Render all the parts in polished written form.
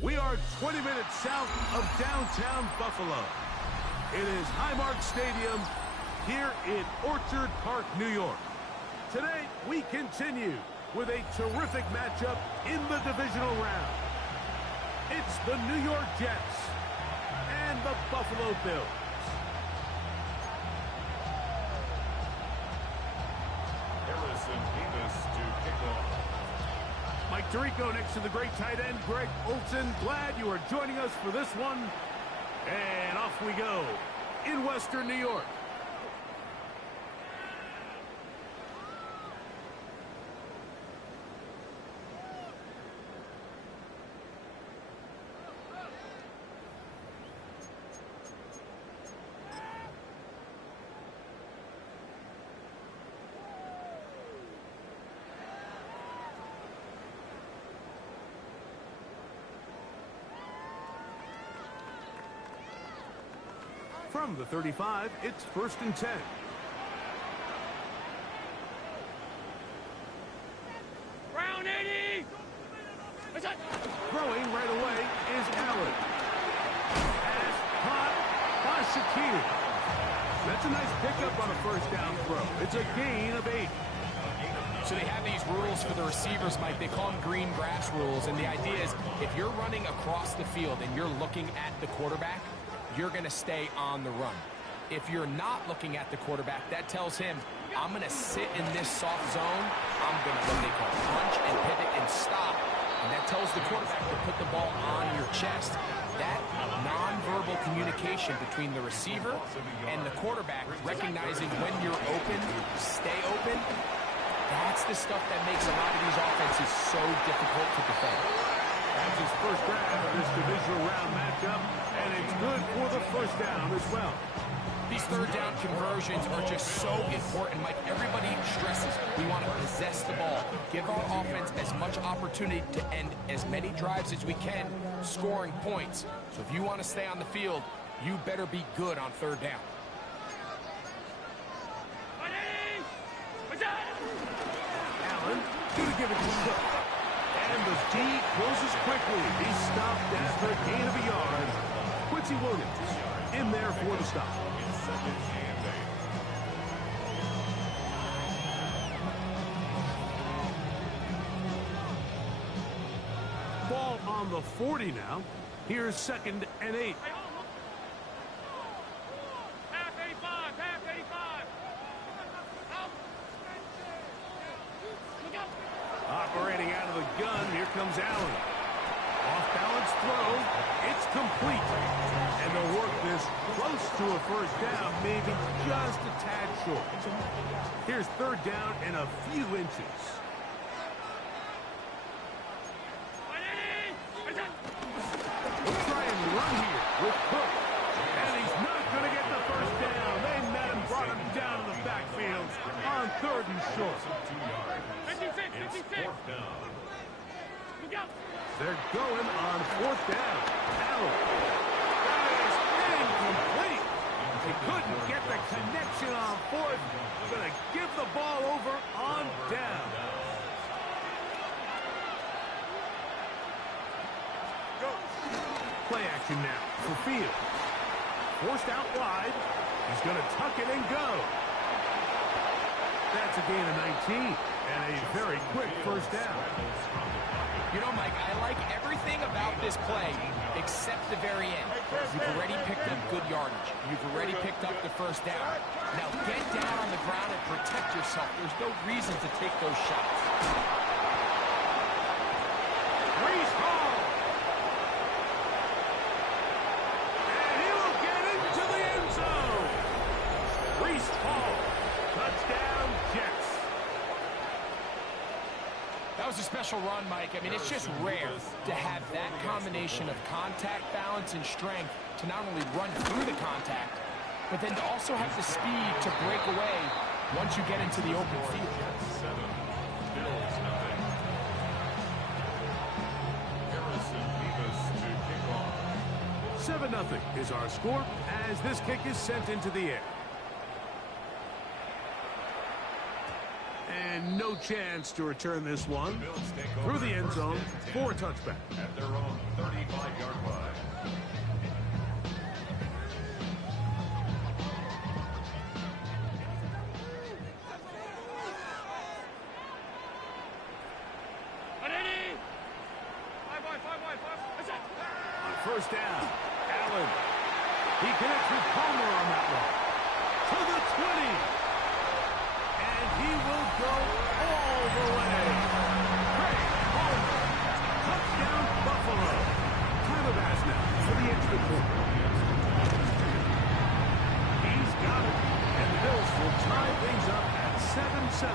We are 20 minutes south of downtown Buffalo. It is Highmark Stadium here in Orchard Park, New York. Today, we continue with a terrific matchup in the divisional round. It's the New York Jets and the Buffalo Bills. Harrison Davis to kick off. Mike Tirico next to the great tight end, Greg Olsen. Glad you are joining us for this one. And off we go in Western New York. From the 35, it's 1st and 10. Brown 80! Throwing right away is Allen. Pass caught by Shakir. That's a nice pickup on a first down throw. It's a gain of 8. So they have these rules for the receivers, Mike. They call them green grass rules. And the idea is if you're running across the field and you're looking at the quarterback, you're going to stay on the run. If you're not looking at the quarterback, that tells him, I'm going to sit in this soft zone. I'm going to what they call punch and pivot and stop. And that tells the quarterback to put the ball on your chest. That nonverbal communication between the receiver and the quarterback, recognizing when you're open, stay open, that's the stuff that makes a lot of these offenses so difficult to defend. That's his first down of this divisional round matchup, and it's good for the first down as well. These third down conversions are just so important, Mike. Everybody stresses we want to possess the ball, give our offense as much opportunity to end as many drives as we can, scoring points. So if you want to stay on the field, you better be good on third down. Allen, going to give it to Cook. And the D closes quickly. He's stopped after a gain of a yard. Quincy Williams in there for the stop. Ball on the 40 now. Here's 2nd and 8. Half 85, half 85. Operating out of the gun, here comes Allen. Off-balance throw, it's complete. And they'll work this close to a first down, maybe just a tad short. Here's 3rd down and a few inches. We'll try and run here with Cook. And he's not going to get the first down. They met him, brought him down to the backfield on 3rd and short. 56, 56. They're going on 4th down. Allen. That is incomplete. He couldn't get the connection on 4th. Going to give the ball over on down. Play action now for Field. Forced out wide. He's going to tuck it and go. That's a gain of 19 and a very quick first down. You know, Mike, I like everything about this play except the very end. You've already picked up good yardage. You've already picked up the first down. Now get down on the ground and protect yourself. There's no reason to take those shots. Breece Hall. And he will get into the end zone. Breece Hall. Touchdown, Jets. That was a special run, Mike. I mean, it's just rare to have that combination of contact, balance, and strength to not only run through the contact, but then to also have the speed to break away once you get into the open field. 7-0 is our score as this kick is sent into the air. And no no chance to return this one. Bills take Through over the end first zone and 10 for a touchback. at their own 35-yard line. On first down, Allen. He connects with Palmer on that one. To the 20. And he will go all the way. Craig Palmer. Touchdown, Buffalo. Tyler Bass now for the extra point. He's got it. And the Bills will tie things up at 7-7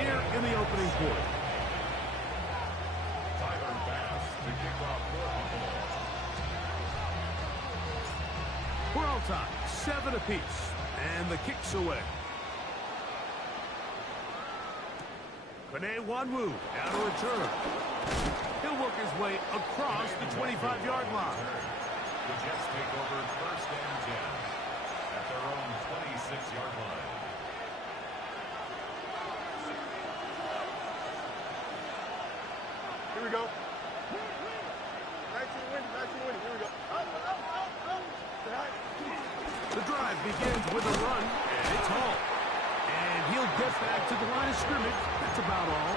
here in the opening quarter. Tyler Bass to kick off for Buffalo. We're all tied, 7 apiece, and the kick's away. Penei Wanwu out of return. He'll work his way across the 25-yard line. The Jets take over first and 10 at their own 26-yard line. Here we go. Back to the winning. Here we go. The drive begins with a run, and it's Hall. And he'll get back to the line of scrimmage. That's about all.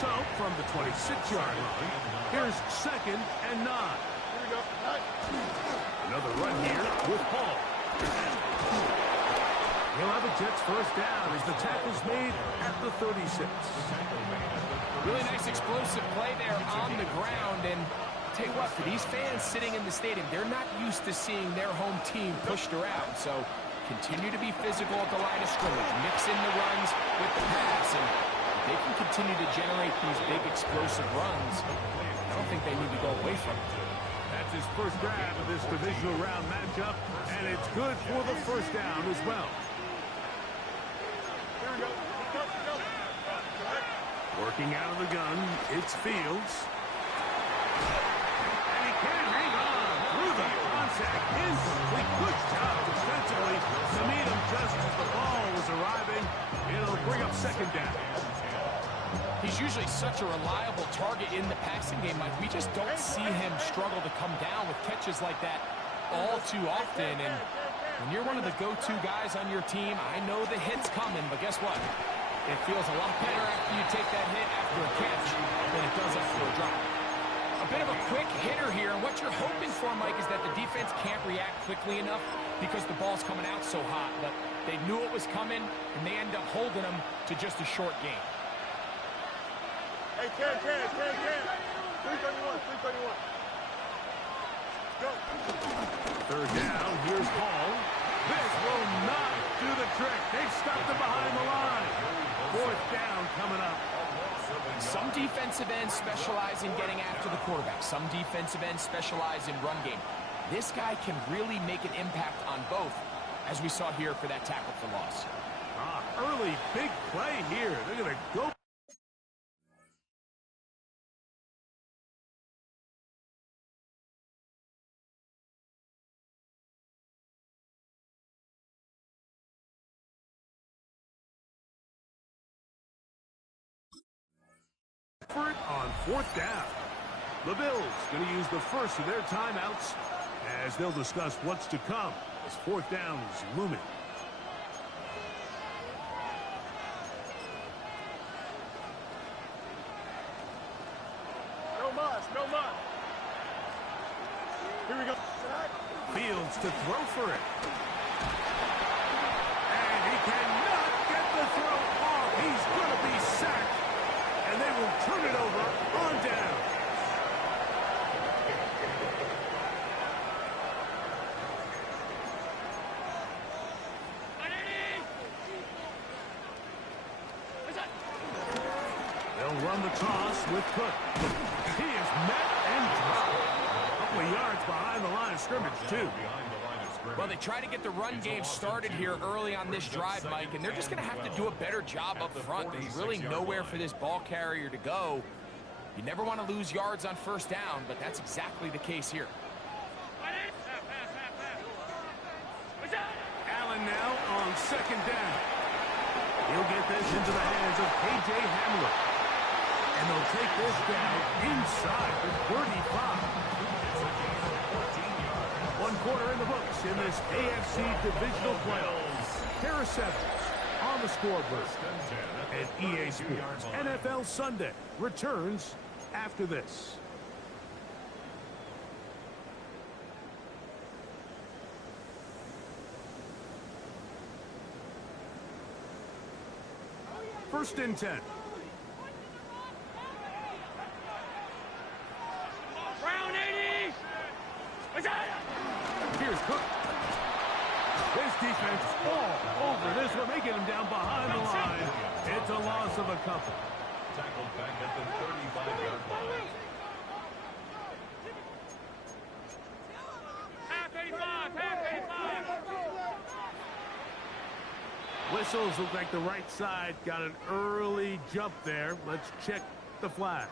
So, from the 26-yard line, here's 2nd and 9. Here we go. Another run here with Hall. He'll have a Jets first down as the tackle's made at the 36. Really nice explosive play there on the ground. And tell you what, for these fans sitting in the stadium, they're not used to seeing their home team pushed around. So continue to be physical at the line of scrimmage. Mix in the runs with the pass. And they can continue to generate these big explosive runs. I don't think they need to go away from it. That's his first grab of this divisional round matchup, and it's good for the first down as well. Here we go. Working out of the gun, it's Fields. And he can't hang on through the contact. Incomplete. Good job defensively to meet him just as the ball was arriving. It'll bring up 2nd down. He's usually such a reliable target in the passing game, Mike. We just don't see him struggle to come down with catches like that all too often. And when you're one of the go-to guys on your team, I know the hit's coming, but guess what? It feels a lot better after you take that hit after a catch than it does after a drop. A bit of a quick hitter here, and what you're hoping for, Mike, is that the defense can't react quickly enough because the ball's coming out so hot. But they knew it was coming, and they end up holding them to just a short game. Hey, Ken. 331. Go. 3rd down, here's Hall. This will not do the trick. They've stopped him behind the line. 4th down coming up. Some defensive ends specialize in getting after the quarterback. Some defensive ends specialize in run game. This guy can really make an impact on both, as we saw here for that tackle for loss. Early big play here. They're going to go. On 4th down. The Bills going to use the first of their timeouts as they'll discuss what's to come as 4th down is looming. No muss. Here we go. Fields to throw for it. And he cannot get the throw off. He's going to be sacked. And they will turn it over on down. They'll run the toss with Cook. He is met and dropped. A couple of yards behind the line of scrimmage, too. Well, they try to get the run game started here early on this drive, Mike, and they're just going to have to do a better job up front. There's really nowhere for this ball carrier to go. You never want to lose yards on 1st down, but that's exactly the case here. Allen now on 2nd down. He'll get this into the hands of K.J. Hamler. And they'll take this down inside the 35. 1 quarter in the books in this AFC divisional playoffs. Harris Evans on the scoreboard. And EA Sports NFL Sunday returns after this. First and 10. Brown 80. Here's Cook. This defense all over this one. They get him down behind the line. It's a loss of a couple. Tackled back at the 35-yard line. Half 85. Half 85. Whistles look like the right side got an early jump there. Let's check the flag.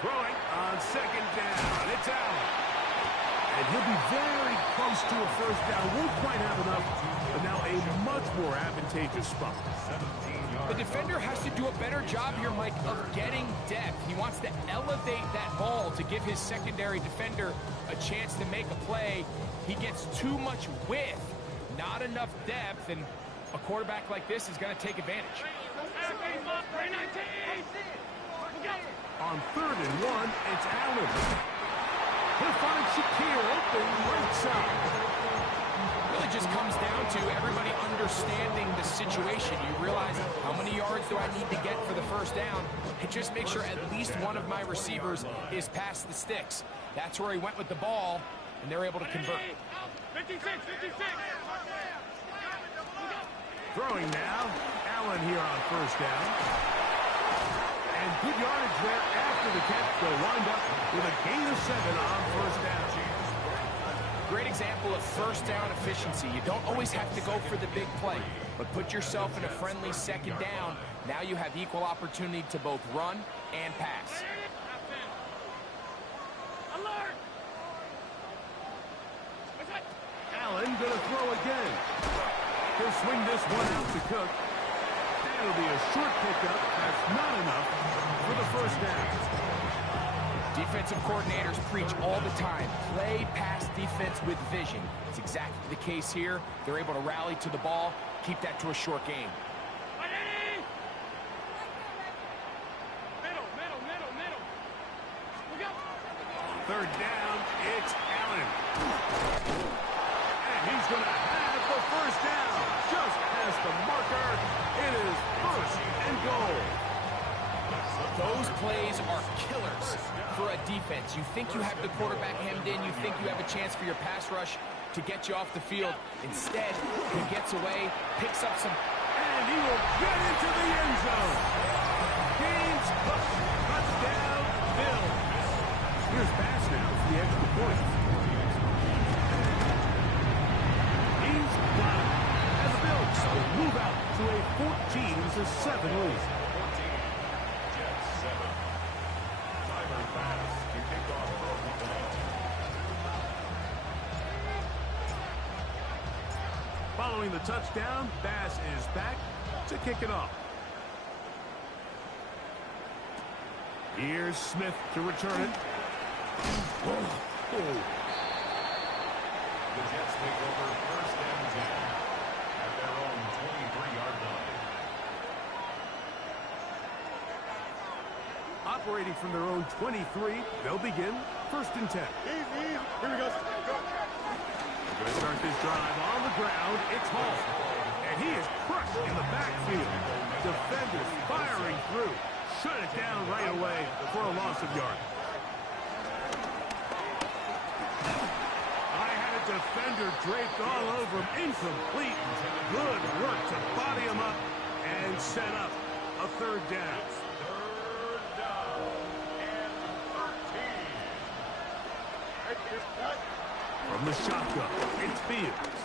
Throwing on second down. It's Allen. And he'll be very close to a first down. Won't quite have enough, but now a much more advantageous spot. The defender has to do a better job here, Mike, of getting depth. He wants to elevate that ball to give his secondary defender a chance to make a play. He gets too much width, not enough depth, and a quarterback like this is going to take advantage. On 3rd and 1, it's Allen. He'll find Shakir open right side. Really just comes down to everybody understanding the situation. You realize how many yards do I need to get for the first down, and just make sure at least one of my receivers is past the sticks. That's where he went with the ball, and they're able to convert. 56, 56. Throwing now, Allen here on first down. And good yardage there after the catch. They'll wind up with a gain of 7 on first down. Great example of first down efficiency. You don't always have to go for the big play, but put yourself in a friendly second down. Now you have equal opportunity to both run and pass. Alert! Allen gonna throw again. He'll swing this one to Cook. That'll be a short pickup. That's not enough for the first down. Defensive coordinators preach all the time, play pass defense with vision. It's exactly the case here. They're able to rally to the ball, keep that to a short game. Middle. Look out. 3rd down, it's Allen. And he's going to have the first down. Just past the marker. It is 1st and goal. Those plays are killers for a defense. You think you have the quarterback hemmed in. You think you have a chance for your pass rush to get you off the field. Instead, he gets away, picks up some... And he will get into the end zone. Gains, touchdown, Bills. Here's pass now for the extra point. He's got it. And the Bills will move out to a 14-7 lead. Following the touchdown, Bass is back to kick it off. Here's Smith to return it. The Jets take over 1st and 10 at their own 23-yard line. Operating from their own 23, they'll begin 1st and 10. Here we go. Going to start this drive on the ground. It's Hall. And he is crushed in the backfield. Defenders firing through. Shut it down right away for a loss of yards. I had a defender draped all over him. Incomplete. Good work to body him up and set up a 3rd down. 3rd down and 13. From the shotgun, it's Fields.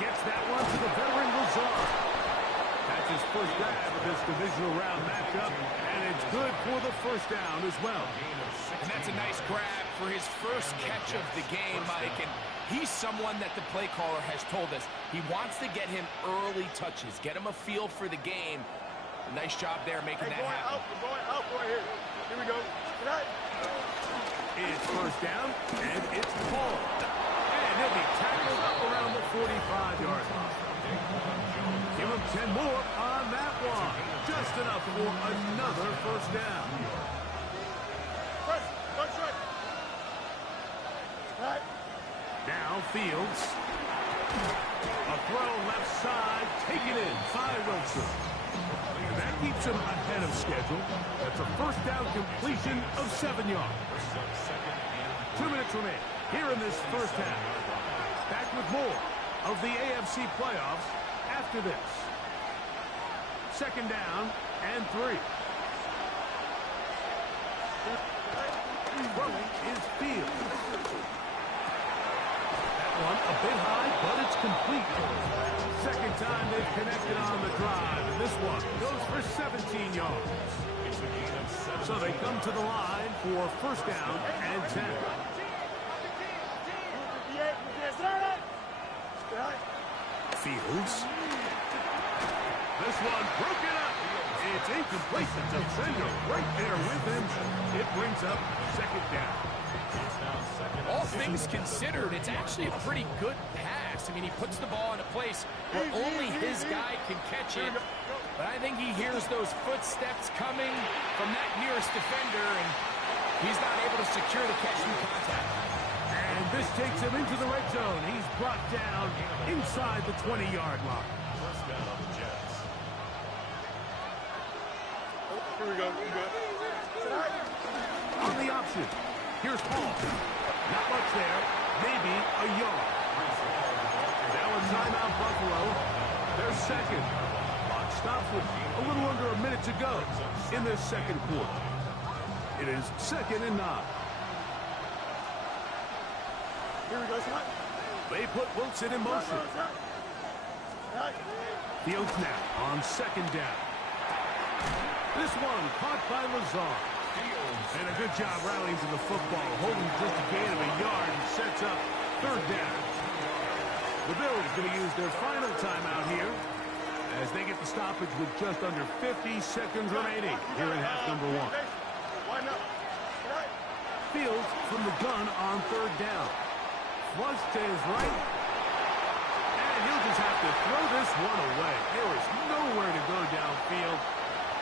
Gets that one to the veteran Lazard. That's his first grab of this divisional round matchup, and it's good for the first down as well. And that's a nice grab for his first catch of the game, Mike. And he's someone that the play caller has told us he wants to get him early touches, get him a feel for the game. Nice job there making that happen. We're going out right here. Here we go. It's first down, and it's Paul. And he'll be tackled up around the 45-yard line. Give him 10 more on that one. Just enough for another first down. Now Fields. A throw left side, taken in by Wilson. And that keeps him ahead of schedule. That's a first down completion of 7 yards. 2 minutes remain here in this first half. Back with more of the AFC playoffs after this. Second down and 3. Throwing is Fields. That one a bit high, but it's complete. Second time they've connected on the drive, and this one goes for 17 yards. So they come to the line for first down and 10. Fields. This one broken up. It's incomplete. The defender right there with him. It brings up second down. All things considered, it's actually a pretty good pass. I mean, he puts the ball in a place where only his guy can catch it. But I think he hears those footsteps coming from that nearest defender, and he's not able to secure the catch through contact. And this takes him into the red zone. He's brought down inside the 20-yard line. Here we go. On the option, here's Paul. Not much there, maybe a yard. Now a timeout Buffalo. Their second. Clock stops with a little under a minute to go in this second quarter. It is 2nd and 9. Here we go, son. They put Wilson in motion. Fields now on second down. This one caught by Lazard. And a good job rallying to the football, holding just a gain of a yard and sets up third down. The Bills going to use their final timeout here as they get the stoppage with just under 50 seconds remaining here in half number 1. Fields from the gun on third down. Flush to his right. And he'll just have to throw this one away. There is nowhere to go downfield.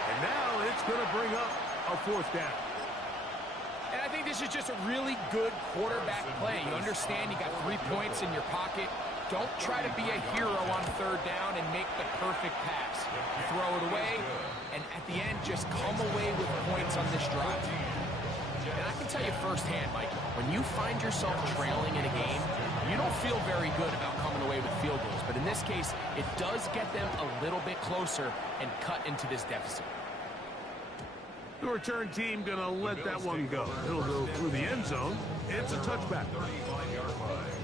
And now it's going to bring up a fourth down. And I think this is just a really good quarterback play. You understand you got 3 points in your pocket. Don't try to be a hero on third down and make the perfect pass. Throw it away, and at the end, just come away with points on this drive. And I can tell you firsthand, Mike, when you find yourself trailing in a game, you don't feel very good about coming away with field goals. But in this case, it does get them a little bit closer and cut into this deficit. The return team going to let that one go. It'll go through the end zone. It's a touchback. 35-yard line.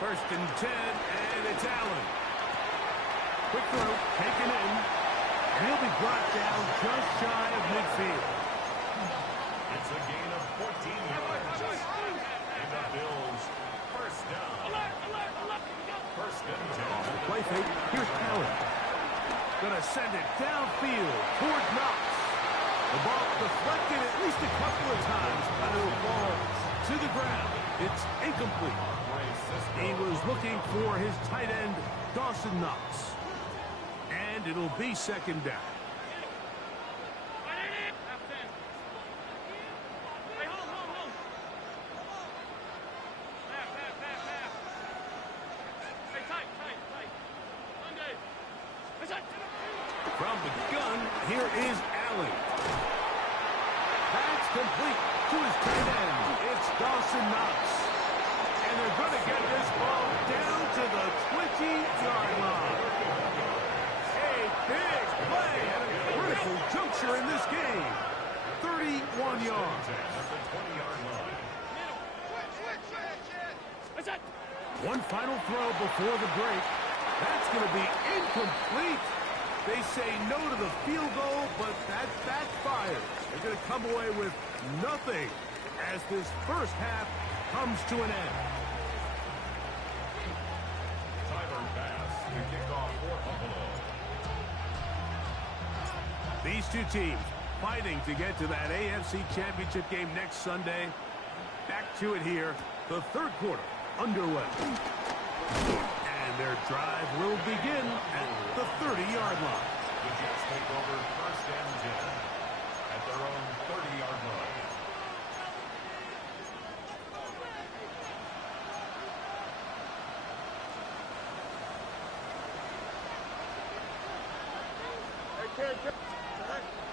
First and 10, and it's Allen. Quick throw, taken in. And he'll be brought down just shy of midfield. It's a gain of 14 yards. And the Bills, first down. First and 10. Play fake. Here's Allen. Gonna send it downfield toward Knox. The ball deflected at least a couple of times, but it'll fall to the ground. It's incomplete. He was looking for his tight end, Dawson Knox. And it'll be second down. From the gun, here is Allen. That's complete to his tight end. It's Dawson Knox. And they're going to get this ball down to the 20-yard line. critical juncture in this game. 31 yards. At the 20-yard line. That's it. One final throw before the break. That's going to be incomplete. They say no to the field goal, but that backfires. They're going to come away with nothing as this first half comes to an end. Tyler Bass to kick off for Buffalo. These two teams fighting to get to that AFC Championship game next Sunday. Back to it here. The third quarter underway. And their drive will begin at the 30-yard line. The Jets take over first and 10 at their own 30-yard line.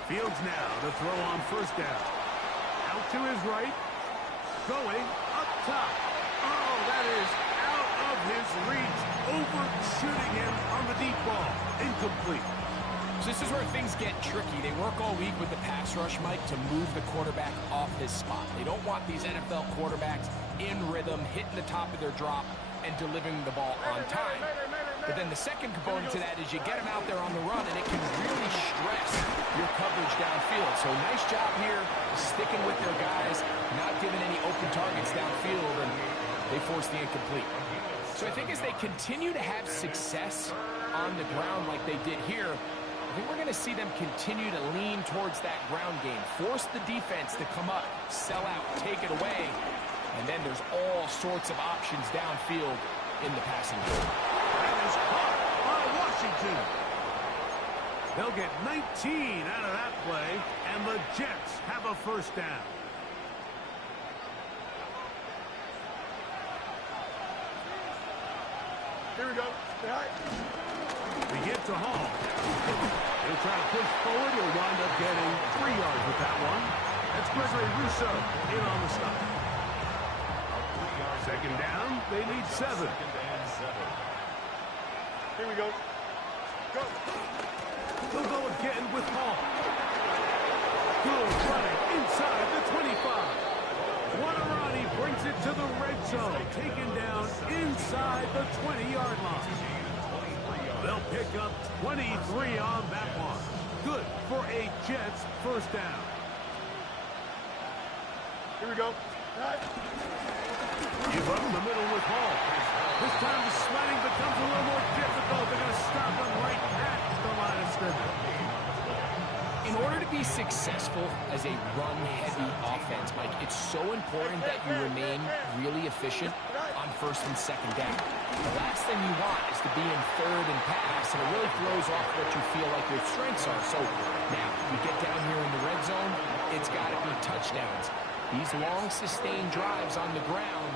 Fields now to throw on first down. Out to his right. Going up top. Oh, that is out of his reach. Overshooting him on the deep ball. Incomplete. So this is where things get tricky. They work all week with the pass rush, Mike, to move the quarterback off his spot. They don't want these NFL quarterbacks in rhythm, hitting the top of their drop, and delivering the ball on time. But then the second component to that is you get them out there on the run, and it can really stress your coverage downfield. So nice job here, sticking with their guys, not giving any open targets downfield, and they force the incomplete. So I think as they continue to have success on the ground like they did here, I think we're going to see them continue to lean towards that ground game, force the defense to come up, sell out, take it away, and then there's all sorts of options downfield in the passing game. That is caught by Washington. They'll get 19 out of that play, and the Jets have a first down. Here we go. We get to Hall. He'll try to push forward. He'll wind up getting 3 yards with that one. That's Gregory Rousseau in on the stop. Second down, they need 7. Second and 7. Here we go. Go. They'll go again with Hall. Good running inside the 25. Guarani brings it to the red zone, taken down inside the 20-yard line. They'll pick up 23 on that one. Good for a Jets first down. Here we go. Give up the middle with Hall. This time the sledding becomes a little more difficult. They're going to stop him right at the line of scrimmage. In order to be successful as a run-heavy offense, Mike, it's so important that you remain really efficient on first and second down. The last thing you want is to be in third and pass, and it really throws off what you feel like your strengths are. So now, you get down here in the red zone, it's got to be touchdowns. These long, sustained drives on the ground,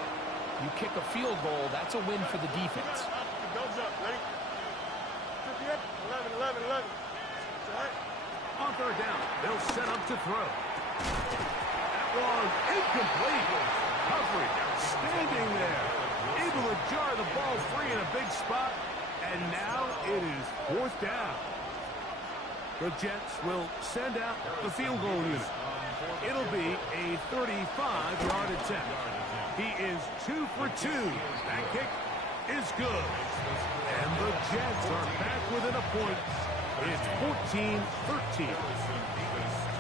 you kick a field goal, that's a win for the defense. Thumbs up. Ready? 11. All right. On third down, they'll set up to throw. That one incomplete. Coverage standing there. Able to jar the ball free in a big spot. And now it is fourth down. The Jets will send out the field goal unit. It'll be a 35-yard attempt. He is 2 for 2. That kick is good. And the Jets are back within a point. It's 14-13.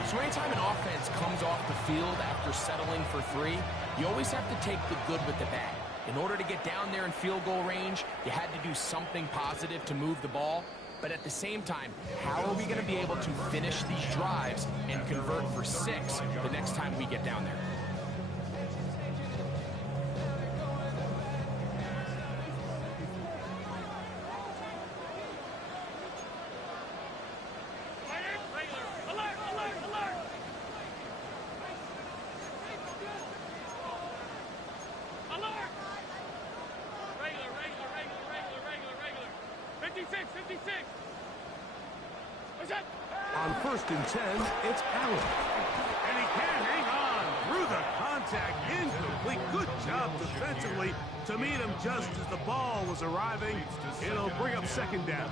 So anytime an offense comes off the field after settling for 3, you always have to take the good with the bad. In order to get down there in field goal range, you had to do something positive to move the ball. But at the same time, how are we going to be able to finish these drives and convert for 6 the next time we get down there? Alert! 56. What's that? On first and 10, it's Allen. And he can't hang on through the contact. Incomplete. Good job up defensively to meet him just as the ball was arriving. It'll bring up second down.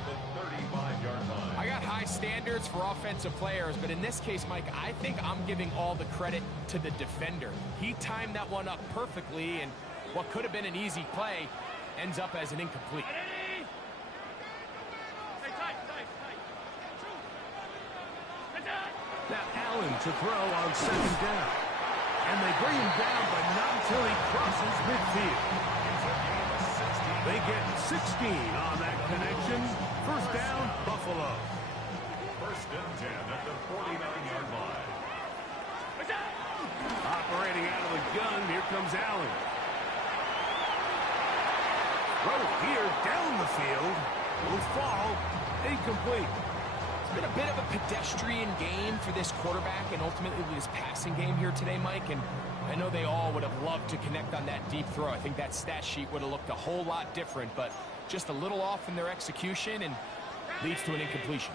I got high standards for offensive players, but in this case, Mike, I think I'm giving all the credit to the defender. He timed that one up perfectly, and what could have been an easy play ends up as an incomplete. Now Allen to throw on second down. And they bring him down, but not until he crosses midfield. They get 16 on that connection. First down, Buffalo. First and 10 at the 49-yard line. Operating out of the gun, here comes Allen. Throw here down the field. Will fall. Incomplete. It's been a bit of a pedestrian game for this quarterback and ultimately this passing game here today, Mike. And I know they all would have loved to connect on that deep throw. I think that stat sheet would have looked a whole lot different, but just a little off in their execution and leads to an incompletion.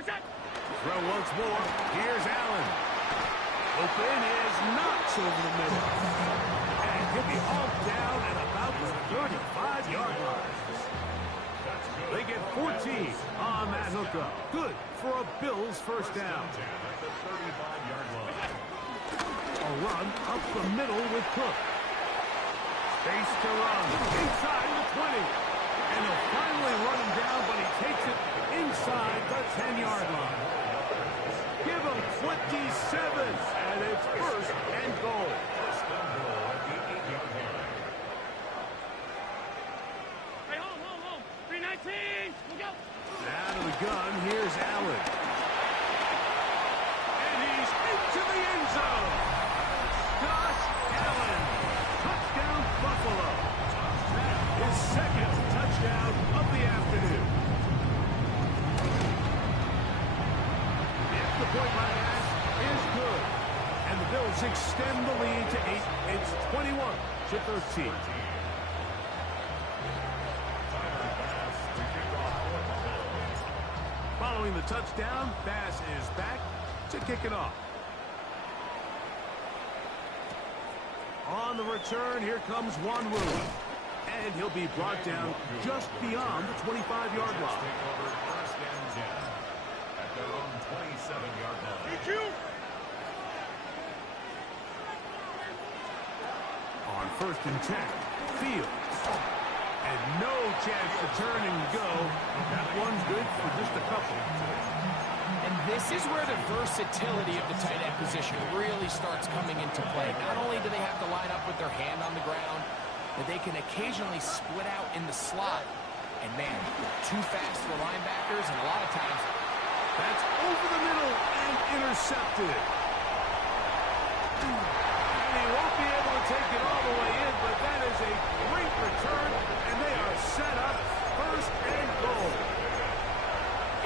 Throw once more. Here's Allen. Open is knocks over the middle. And he'll be hauled down at about the 35-yard line. They get 14 on that hookup. Good for a Bills first down. A run up the middle with Cook. Space to run. Inside the 20. And they'll finally run him down, but he takes it inside the 10-yard line. Give him 27, and it's first and goal. First and goal at the 8-yard line. Hey, home. 319. We'll go. Out of the gun, here's Allen. And he's into the end zone. Josh Allen. Touchdown, Buffalo. That is second touchdown of the afternoon. If the point line pass is good, and the Bills extend the lead to 8, it's 21-13. Following the touchdown, Bass is back to kick it off. On the return, here comes Wanwu. And he'll be brought down just beyond the 25-yard line. First and 10 at their own 27-yard line. Did you? On first and 10, Fields. And no chance to turn and go. That one's good for just a couple. And this is where the versatility of the tight end position really starts coming into play. Not only do they have to line up with their hand on the ground, but they can occasionally split out in the slot. And man, too fast for linebackers, and a lot of times that's over the middle and intercepted. And he won't be able to take it all the way in, but that is a great return, and they are set up first and goal.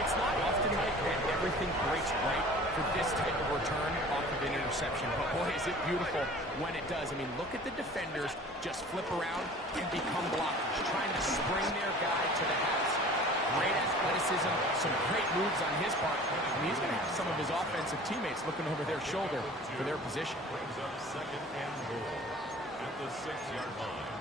It's not often, Mike, that everything breaks right for this type of return off of an interception. But boy, is it beautiful when it does. I mean, look at the defenders just flip around and become blockers, trying to spring their guy to the house. Great athleticism, some great moves on his part. I mean, he's going to have some of his offensive teammates looking over their shoulder for their position. Brings up second and goal at the 6-yard line.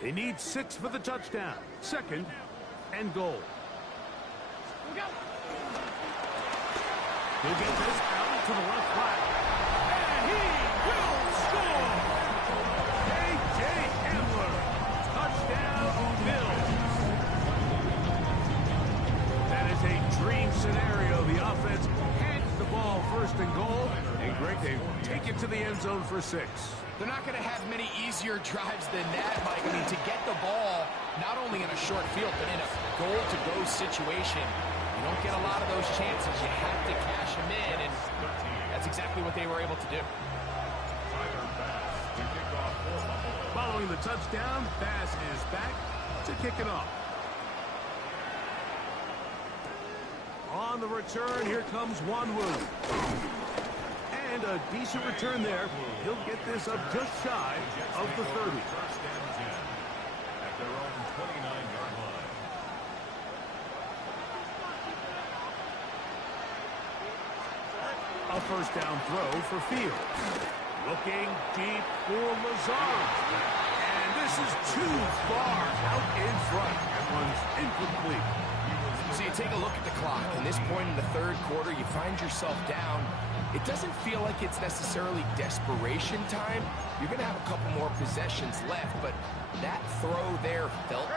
They need 6 for the touchdown. Second and goal. We'll go. He'll get this out to the left flat. And he will score! A.J. Hamler. Touchdown, Bills. That is a dream scenario. The offense hands the ball first and goal. And Greg, they take it to the end zone for 6. They're not going to have many easier drives than that, Mike. I mean, to get the ball, not only in a short field, but in a goal-to-go situation, you don't get a lot of those chances. You have to cash them in, and that's exactly what they were able to do. Following the touchdown, Bass is back to kick it off. On the return, here comes Wanwu. And a decent return there. He'll get this up just shy of the 30. First and 10 at their own 29-yard line. A first down throw for Fields. Looking deep for Lazard. And this is too far out in front. That one's incomplete. So you take a look at the clock. In this point in the third quarter, you find yourself down. It doesn't feel like it's necessarily desperation time. You're going to have a couple more possessions left, but that throw there felt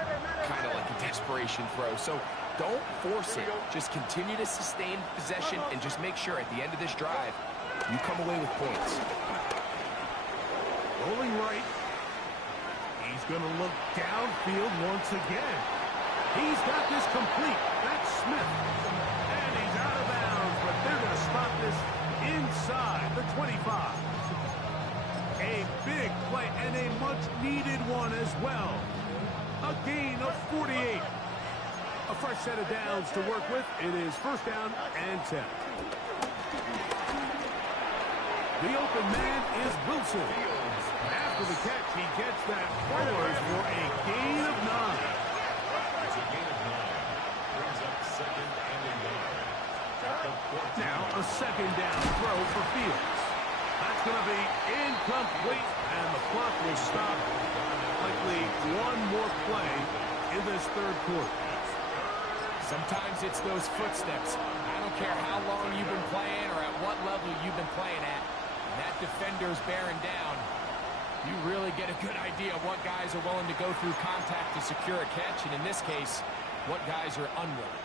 kind of like a desperation throw. So don't force it. Just continue to sustain possession and just make sure at the end of this drive, you come away with points. Rolling right. He's going to look downfield once again. He's got this complete. That's Smith. And he's out of bounds, but they're going to spot this inside the 25. A big play and a much-needed one as well. A gain of 48. A fresh set of downs to work with. It is first down and 10. The open man is Wilson. After the catch, he gets that forward for a gain of 9. It's a gain of 9. Brings up second and a yard. Now a second down throw for Fields. That's going to be incomplete, and the clock will stop. Likely one more play in this third quarter. Sometimes it's those footsteps. I don't care how long you've been playing or at what level you've been playing at. When that defender's bearing down, you really get a good idea of what guys are willing to go through contact to secure a catch, and in this case, what guys are unwilling.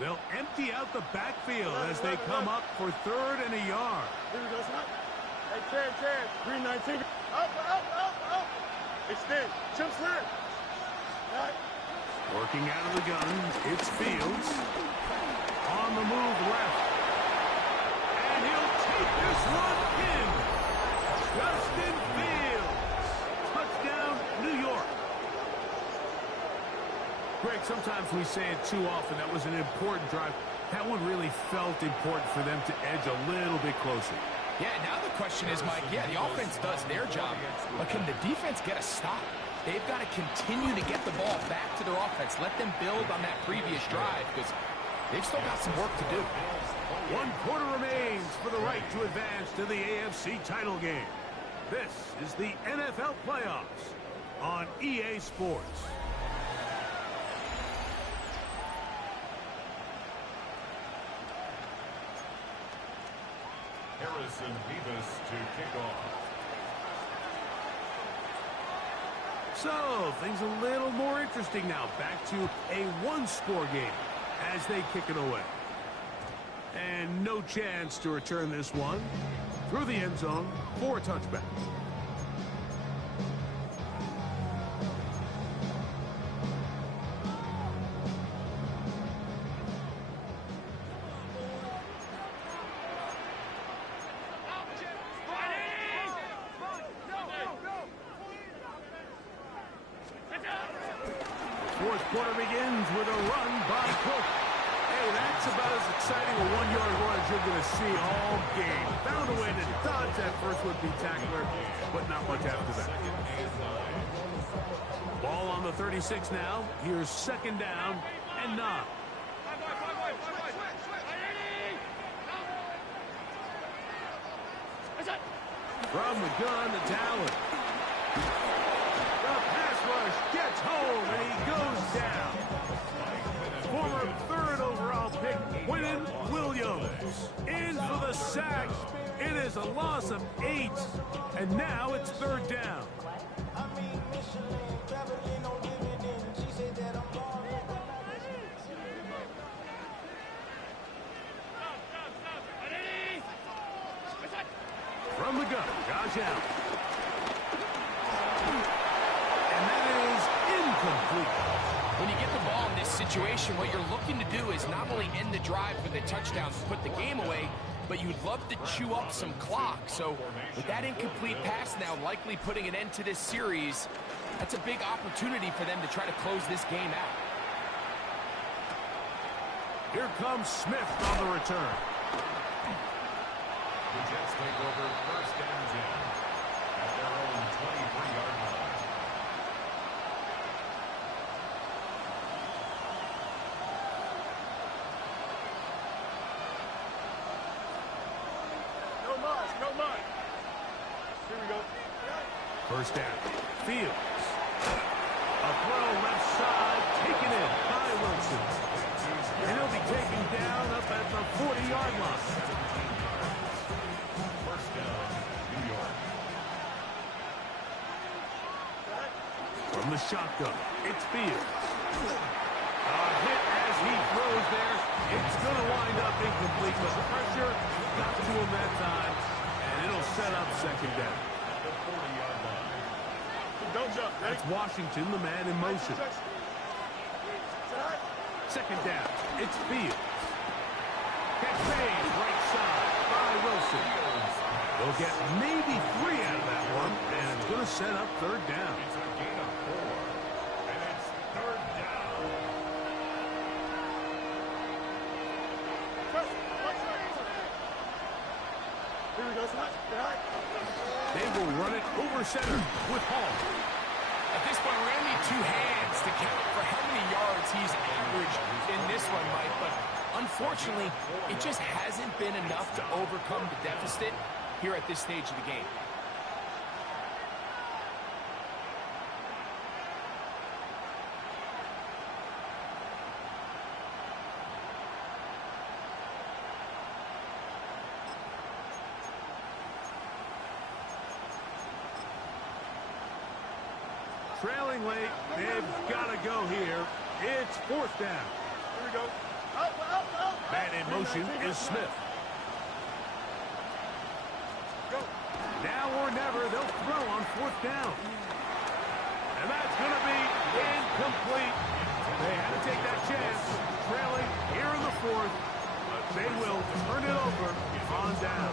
They'll empty out the backfield as they come up for third and a yard. Here we go, Snap. Hey, Chad. Green 19. Up. Extend. Chip slant. All right. Working out of the gun, it's Fields. On the move left. And he'll take this one in. Justin Fields. Touchdown, New York. Greg, sometimes we say it too often. That was an important drive. That one really felt important for them to edge a little bit closer. Yeah, now the question is, Mike, the offense does their job, but can the defense get a stop? They've got to continue to get the ball back to their offense. Let them build on that previous drive because they've still got some work to do. 1 quarter remains for the right to advance to the AFC title game. This is the NFL playoffs on EA Sports. Harrison Beavis to kick off. So, things a little more interesting now. Back to a one-score game as they kick it away. And no chance to return this one through the end zone for a touchback. Fourth quarter begins with a run by Cook. Hey, that's about as exciting a one-yard run as you're going to see all game. Found a way to dodge that first would-be tackler, but not much after that. Ball on the 36 now. Here's second down and 9. From the gun to Talon. The pass rush gets home, and he goes down. Former third overall pick, Quinnen Williams. In for the sack. It is a loss of 8, and now it's third down. From the gun, Josh Allen. And that is incomplete. When you get the ball in this situation, what you're looking to do is not only end the drive with a touchdown to put the game away, but you'd love to chew up some clock. So with that incomplete pass now likely putting an end to this series, that's a big opportunity for them to try to close this game out. Here comes Smith on the return. The Jets take over first and 10 at their own 23-yard line. No mud. Here we go. First down. Fields. A throw left side, taken in by Wilson. And he'll be taken down up at the 40-yard line. First down, New York. From the shotgun, it's Fields. A hit as he throws there. It's going to wind up incomplete, but the pressure got to him that time, and it'll set up second down. At the 40-yard line. Don't jump. That's Washington, the man in motion. Second down, it's Fields. Catch made, right side by Wilson. They'll get maybe 3 out of that one, and it's going to set up third down. It's a gain of 4, and it's third down. Here we go, They will run it over center with Hall. At this point, we're going to need 2 hands to count for how many yards he's averaged in this one, Mike. But unfortunately, it just hasn't been enough to overcome the deficit here at this stage of the game. Trailing late, they've got to go here. It's fourth down. Here we go. Up. Man in motion is Smith. Go. Now or never, they'll throw on fourth down. And that's going to be incomplete. They had to take that chance, trailing here in the fourth, but they will turn it over on down.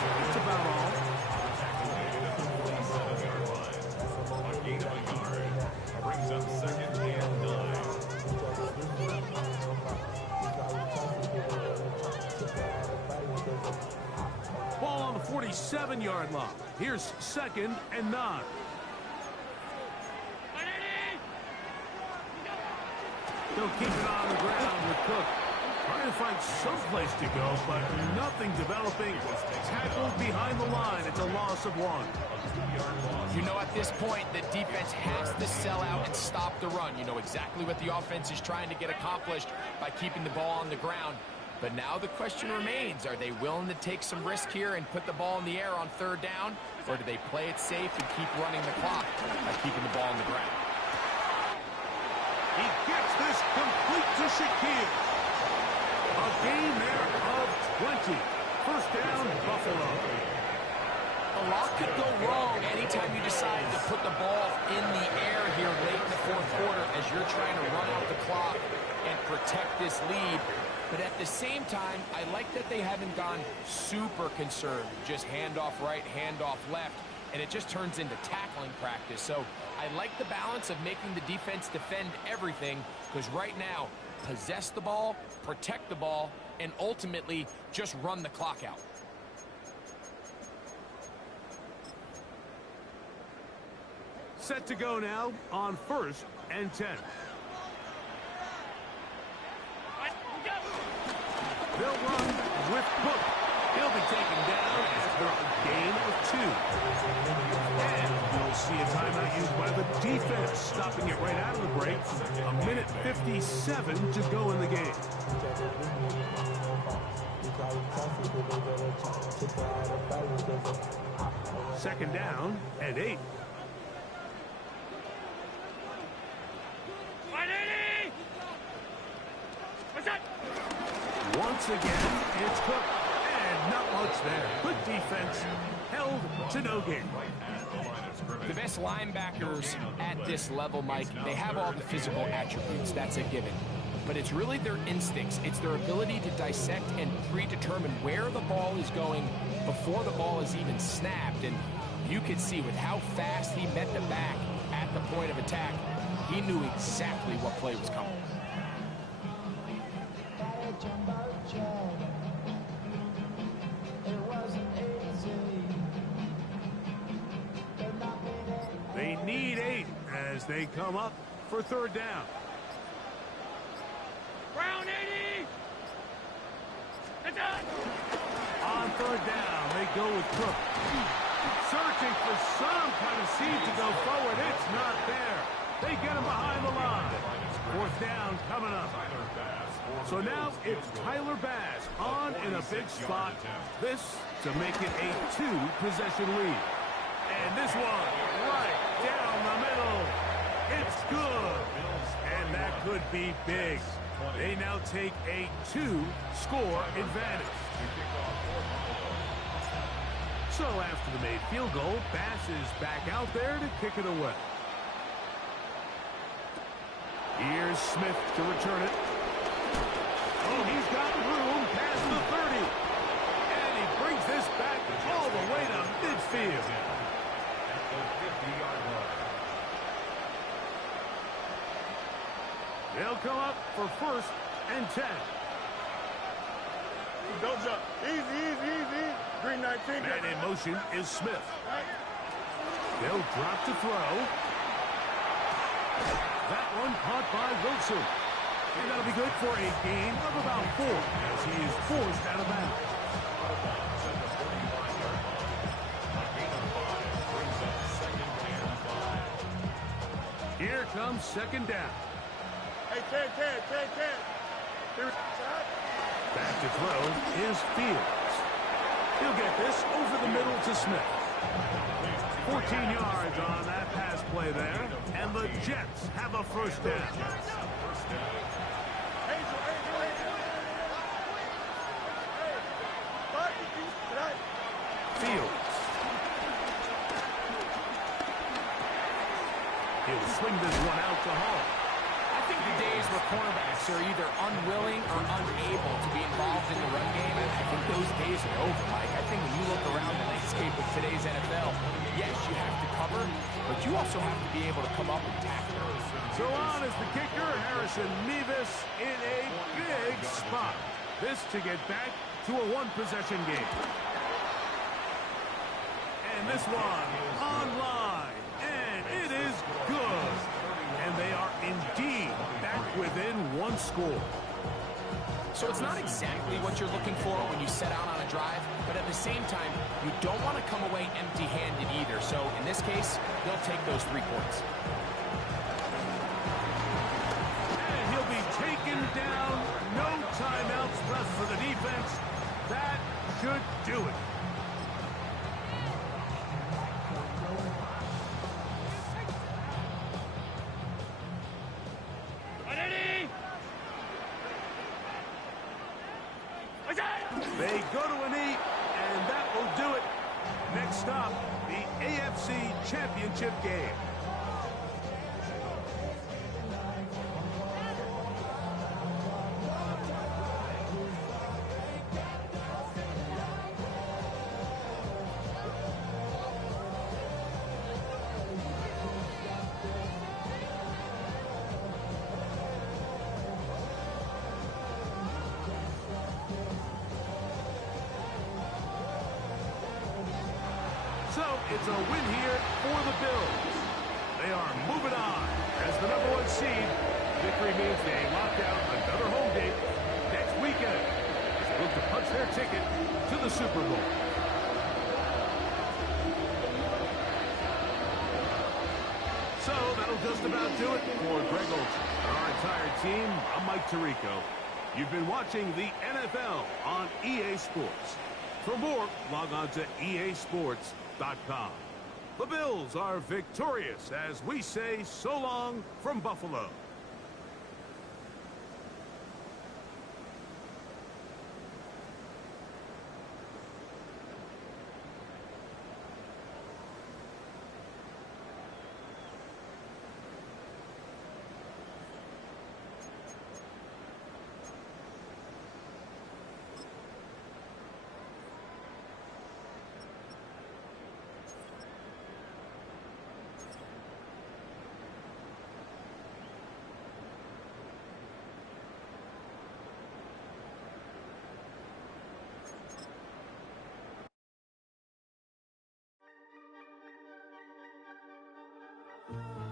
That's about all. A gain of a yard brings up second and 9. Ball on the 47-yard line. Here's second and 9. They'll keep it on the ground with Cook. Trying to find some place to go, but nothing developing. Tackled behind the line. It's a loss of 1. You know, at this point, the defense has to sell out and stop the run. You know exactly what the offense is trying to get accomplished by keeping the ball on the ground. But now the question remains, are they willing to take some risk here and put the ball in the air on third down? Or do they play it safe and keep running the clock by keeping the ball on the ground? He gets this complete to Shaquille. A gain there of 20. First down, Buffalo. A lot could go wrong anytime you decide to put the ball in the air here late in the fourth quarter as you're trying to run out the clock and protect this lead. But at the same time, I like that they haven't gone super conserved. Just handoff right, handoff left, and it just turns into tackling practice. So I like the balance of making the defense defend everything, because right now, possess the ball, protect the ball, and ultimately just run the clock out. Set to go now on first and 10. They'll run with Cook. He'll be taken down after a gain of 2. And you'll see a timeout used by the defense, stopping it right out of the break. A minute 57 to go in the game. Second down and 8. Once again, it's Cook. And not much there. Good defense, held to no gain. The best linebackers at this level, Mike, they have all the physical attributes. That's a given. But it's really their instincts. It's their ability to dissect and predetermine where the ball is going before the ball is even snapped. And you could see with how fast he met the back at the point of attack, he knew exactly what play was coming. They need 8 as they come up for third down. Brown 80. It's up. On third down, they go with Cook. Searching for some kind of seed to go forward. It's not there. They get him behind the line. Fourth down coming up. So now it's Tyler Bass on in a big spot. This to make it a 2-possession lead. And this one right down the middle. It's good. And that could be big. They now take a 2-score advantage. So after the made field goal, Bass is back out there to kick it away. Here's Smith to return it. Oh, he's got room past the 30. And he brings this back all the way to midfield. At the 50-yard line. They'll come up for first and 10. Don't jump. Easy. Green 19. Man in motion is Smith. They'll drop to throw. That one caught by Wilson. And that'll be good for a gain of about 4 as he is forced out of bounds. Here comes second down. Hey, 10. Back to throw is Fields. He'll get this over the middle to Smith. 14 yards on that pass play there, and the Jets have a first down. Fields. He'll swing this one out to Hall. I think the days where cornerbacks are either unwilling or unable to be involved in the run game, I think those days are over, Mike. I think when you look around the landscape of today's NFL, yes, you have to cover, but you also have to be able to come up and tackle. So on is the kicker, Harrison Mevis in a big spot. This to get back to a 1-possession game. And this one online, and it is good. And they are indeed back within 1 score. So it's not exactly what you're looking for when you set out on a drive, but at the same time, you don't want to come away empty-handed either. So in this case, they'll take those 3 points. And he'll be taken down. No timeouts left for the defense. That should do it. They go to a knee, and that will do it. Next stop, the AFC Championship game. So it's a win here for the Bills. They are moving on as the #1 seed. Victory means they lock down another home date next weekend as they look to punch their ticket to the Super Bowl. So that'll just about do it for Greg Olsen and our entire team. I'm Mike Tirico. You've been watching the NFL on EA Sports. For more, log on to easports.com. The Bills are victorious as we say so long from Buffalo. Bye.